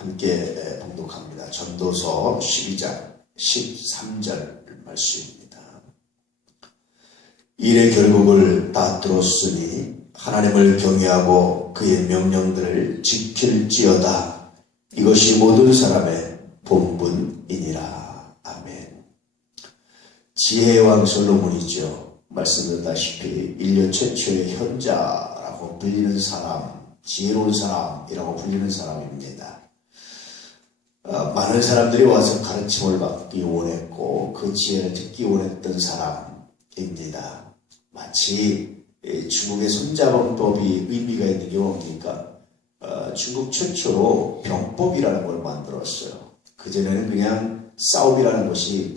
함께 봉독합니다. 전도서 12장 13절 말씀입니다. 일의 결국을 다 들었으니 하나님을 경외하고 그의 명령들을 지킬지어다. 이것이 모든 사람의 본분이니라. 아멘. 지혜의 왕 솔로몬이죠. 말씀드렸다시피 인류 최초의 현자라고 불리는 사람, 지혜로운 사람이라고 불리는 사람입니다. 많은 사람들이 와서 가르침을 받기 원했고 그 지혜를 듣기 원했던 사람입니다. 마치 중국의 손자병법이 의미가 있는 게 뭡니까? 중국 최초로 병법이라는 걸 만들었어요. 그전에는 그냥 싸움이라는 것이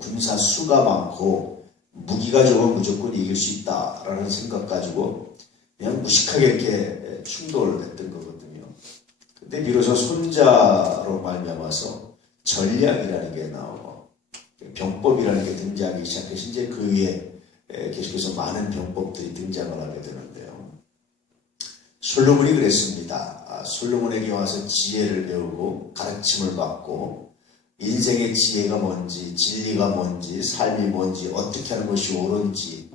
군사 수가 많고 무기가 좋으면 무조건 이길 수 있다라는 생각 가지고 그냥 무식하게 이렇게 충돌을 했던 거거든요. 근데 비로소 손자로 말미암아서 전략이라는 게 나오고 병법이라는 게 등장하기 시작해서 이제 그 위에 계속해서 많은 병법들이 등장을 하게 되는데요. 솔로몬이 그랬습니다. 솔로몬에게 와서 지혜를 배우고 가르침을 받고 인생의 지혜가 뭔지, 진리가 뭔지, 삶이 뭔지, 어떻게 하는 것이 옳은지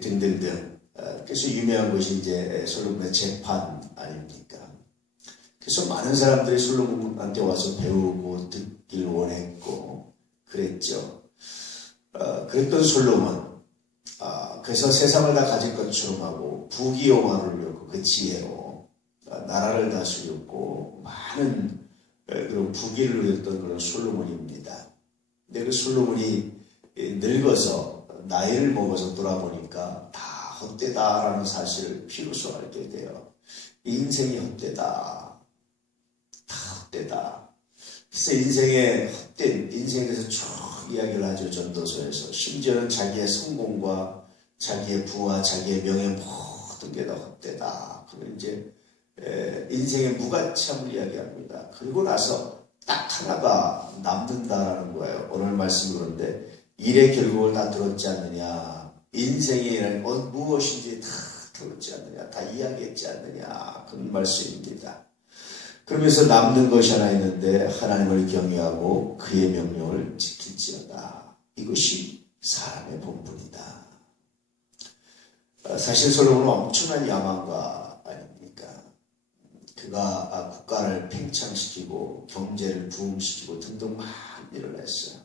등등등. 그래서 유명한 것이 이제 솔로몬의 재판 아닙니까? 그래서 많은 사람들이 솔로몬한테 와서 배우고 듣길 원했고 그랬죠. 그랬던 솔로몬. 그래서 세상을 다 가질 것처럼 하고 부귀영화를 누렸고 그 지혜로 나라를 다스렸고 많은 그런 부귀를 누렸던 그런 솔로몬입니다. 근데 그 솔로몬이 늙어서 나이를 먹어서 돌아보니까 다 헛되다라는 사실을 비로소 알게 돼요. 인생이 헛되다. 다 헛되다. 그래서 인생의 헛된 인생에 대해서 쭉 이야기를 하죠. 전도서에서. 심지어는 자기의 성공과 자기의 부와 자기의 명예 모든 게 다 헛되다. 그리고 이제 인생의 무가참을 이야기합니다. 그리고 나서 딱 하나가 남는다라는 거예요. 오늘 말씀 그런데 일의 결국을 다 들었지 않느냐. 인생이라는 건 무엇인지 다 들었지 않느냐. 다 이야기했지 않느냐. 그런 말씀입니다. 그러면서 남는 것이 하나 있는데 하나님을 경외하고 그의 명령을 지킬지어다. 이것이 사람의 본분이다. 사실 솔로몬은 엄청난 야망가 아닙니까? 그가 국가를 팽창시키고 경제를 부흥시키고 등등 많은 일을 했어요.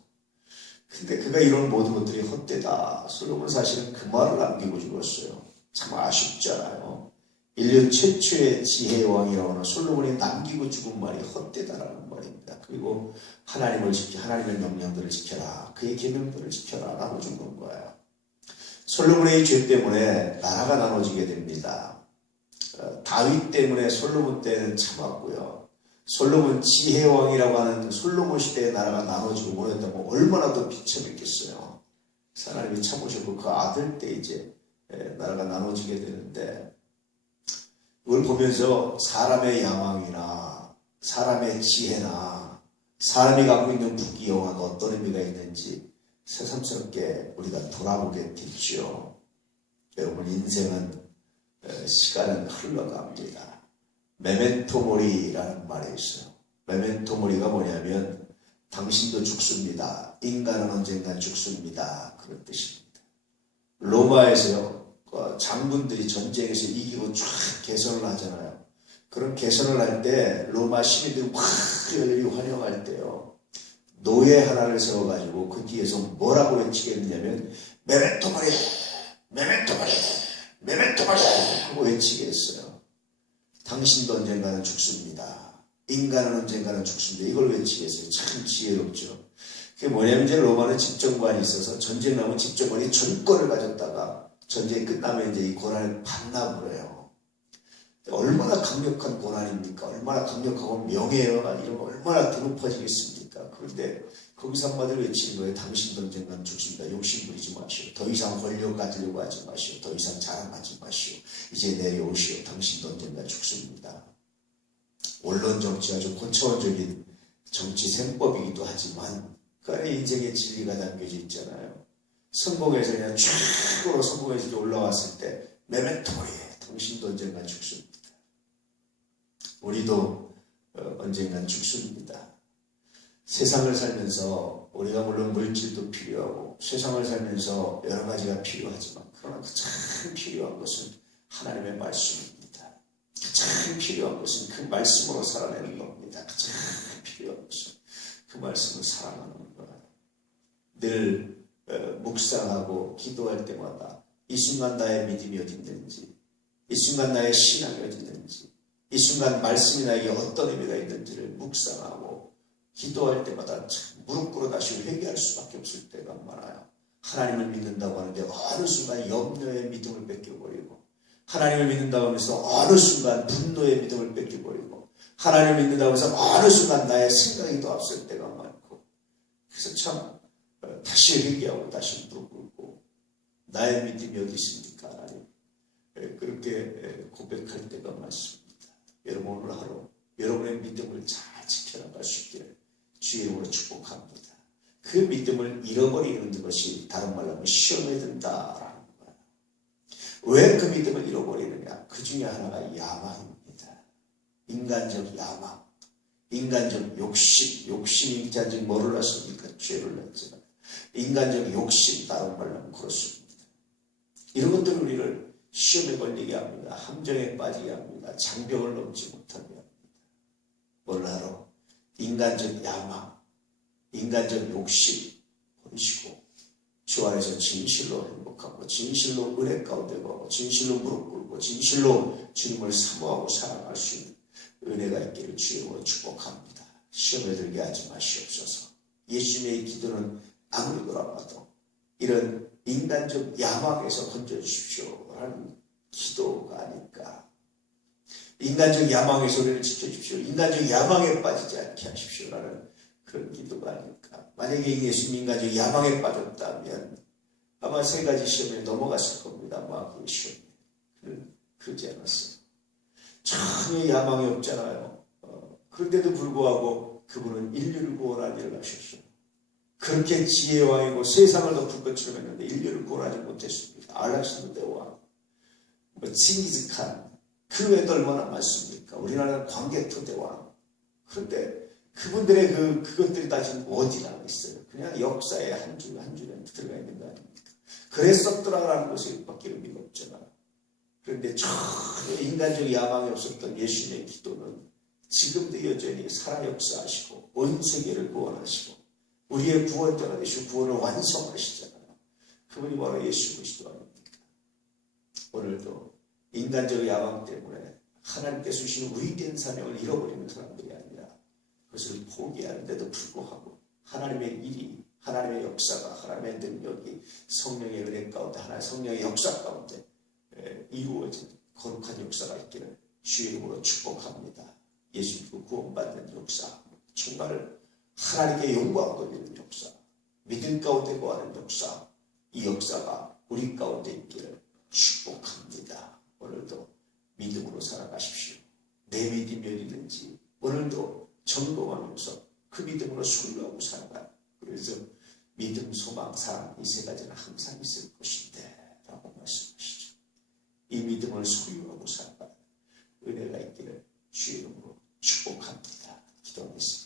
근데 그가 이런 모든 것들이 헛되다. 솔로몬은 사실은 그 말을 남기고 죽었어요. 참 아쉽잖아요. 인류 최초의 지혜의 왕이라고 하는 솔로몬이 남기고 죽은 말이 헛되다라는 말입니다. 그리고 하나님의 명령들을 지켜라. 그의 계명들을 지켜라. 라고 죽은 거예요. 솔로몬의 이 죄 때문에 나라가 나눠지게 됩니다. 다윗 때문에 솔로몬 때는 참았고요. 솔로몬 지혜의 왕이라고 하는 솔로몬 시대의 나라가 나눠지고 그랬다고 얼마나 더 비참했겠어요. 하나님이 참으셨고 그 아들 때 이제 나라가 나눠지게 되는데 이걸 보면서 사람의 야망이나 사람의 지혜나 사람이 갖고 있는 부귀영화가 어떤 의미가 있는지 새삼스럽게 우리가 돌아보게 됐죠. 여러분 인생은 시간은 흘러갑니다. 메멘토 모리라는 말이 있어요. 메멘토 모리가 뭐냐면 당신도 죽습니다. 인간은 언젠간 죽습니다. 그런 뜻입니다. 로마에서요. 장군들이 전쟁에서 이기고 쫙 개선을 하잖아요. 그런 개선을 할 때 로마 시민들이 확 열렬히 환영할 때요. 노예 하나를 세워가지고 그 뒤에서 뭐라고 외치겠느냐면 메멘토 모리! 메멘토 모리! 메멘토 모리! 하고 외치게 했어요. 당신도 언젠가는 죽습니다. 인간은 언젠가는 죽습니다. 이걸 외치게 했어요. 참 지혜롭죠. 그게 뭐냐면 이제 로마는 집정관이 있어서 전쟁 나면 집정관이 전권을 가졌다가 전쟁이 끝나면 이제 이 권한을 반납을 해요. 얼마나 강력한 권한입니까? 얼마나 강력하고 명예가 이런 거 얼마나 더 높아지겠습니까? 그런데 거기서 한마디로 외치는 거예요. 당신도 언젠가는 죽습니다. 욕심 부리지 마시오. 더 이상 권력 가지려고 하지 마시오. 더 이상 자랑하지 마시오. 이제 내려오시오. 당신도 언젠가 죽습니다. 언론 정치가 좀 고차원적인 정치 생법이기도 하지만 그 안에 인생의 진리가 담겨져 있잖아요. 성공해서 그냥 최고로 성공해서 올라왔을 때 메멘토 모리, 당신도 언젠가 죽습니다. 우리도 언젠간 죽습니다. 세상을 살면서 우리가 물론 물질도 필요하고 세상을 살면서 여러 가지가 필요하지만 그러나 가장 필요한 것은 하나님의 말씀입니다. 가장 필요한 것은 그 말씀으로 살아내는 겁니다. 가장 필요한 것은 그 말씀을 사랑하는 거예요. 늘 묵상하고 기도할 때마다 이 순간 나의 믿음이 어디 있는지, 이 순간 나의 신앙이 어디 있는지, 이 순간 말씀이 나에게 어떤 의미가 있는지를 묵상하고 기도할 때마다 참 무릎 꿇어 다시 회개할 수밖에 없을 때가 많아요. 하나님을 믿는다고 하는데 어느 순간 염려의 믿음을 뺏겨버리고, 하나님을 믿는다고 하면서 어느 순간 분노의 믿음을 뺏겨버리고, 하나님을 믿는다고 해서 어느 순간 나의 생각이 더 앞설 때가 많고, 그래서 참 다시 회개하고 다시 무릎 꿇고 나의 믿음이 어디 있습니까 하나님, 그렇게 고백할 때가 많습니다. 여러분 오늘 하루 여러분의 믿음을 잘 지켜나갈 수 있기를 주의 이름으로 축복합니다. 그 믿음을 잃어버리는 것이 다른 말로 하면 시험에 든다라는 거예요. 왜 그 믿음을 잃어버리느냐? 그 중에 하나가 야망입니다. 인간적 야망, 인간적 욕심, 욕심이 인간적 뭐를 했습니까? 죄를 했잖아요. 인간적 욕심, 다른 말로 하면 그렇습니다. 이런 것들은 우리를 시험에 걸리게 합니다. 함정에 빠지게 합니다. 장벽을 넘지 못하게 합니다. 뭘 하러? 인간적 야망, 인간적 욕심 버리시고 주 안에서 진실로 행복하고 진실로 은혜 가운데 가고 진실로 무릎 꿇고 진실로 주님을 사모하고 사랑할 수 있는 은혜가 있기를 주님으로 축복합니다. 시험에 들게 하지 마시옵소서. 예수님의 기도는 아무리 돌아봐도 이런 인간적 야망에서 건져주십시오 하는 기도가 아닐까. 인간적 야망에서 우리를 지켜주십시오. 인간적 야망에 빠지지 않게 하십시오 라는 그런 기도가 아닐까. 만약에 예수님 인간적 야망에 빠졌다면 아마 세 가지 시험에 넘어갔을 겁니다. 아마 그 시험에. 그러지 않았어요. 전혀 야망이 없잖아요. 그런데도 불구하고 그분은 인류를 구원하는 일을 하셨어요. 그렇게 지혜의 왕이고 세상을 덮을 것처럼 했는데 인류를 구원하지 못했습니다. 알렉산더 대왕, 칭기즈칸, 그 외에도 얼마나 많습니까? 우리나라는 광개토 대왕. 그런데 그분들의 그것들이 다 지금 어디 나와 있어요? 그냥 역사의 한 줄에 들어가 있는 거 아닙니까? 그랬었더라라는 것이 밖에 의미가 없잖아요. 그런데 전혀 인간적 야망이 없었던 예수님의 기도는 지금도 여전히 살아 역사하시고 온 세계를 구원하시고 우리의 구원자가 되시고 구원을 완성하시잖아요. 그분이 바로 예수 그리스도 아닙니까? 오늘도 인간적 야망 때문에 하나님께서 주신 위대한 사명을 잃어버리는 사람들이 아니라 그것을 포기하는데도 불구하고 하나님의 일이, 하나님의 역사가, 하나님의 능력이 성령의 은혜 가운데, 하나님의 성령의 역사 가운데 이루어진 거룩한 역사가 있기를 주의 이름으로 축복합니다. 예수 믿고 구원받는 역사, 정말 하나님께 영광 돌리는 역사, 믿음 가운데 거하는 역사, 이 역사가 우리 가운데 있기를 축복합니다. 오늘도 믿음으로 살아가십시오. 내 믿음이 어디 있는지 오늘도 점검하면서 그 믿음으로 소유하고 살아가요. 그래서 믿음, 소망, 사랑 이 세 가지는 항상 있을 것인데 라고 말씀하시죠. 이 믿음을 소유하고 살아가는 은혜가 있기를 주의 이름으로 축복합니다. 기도하겠습니다.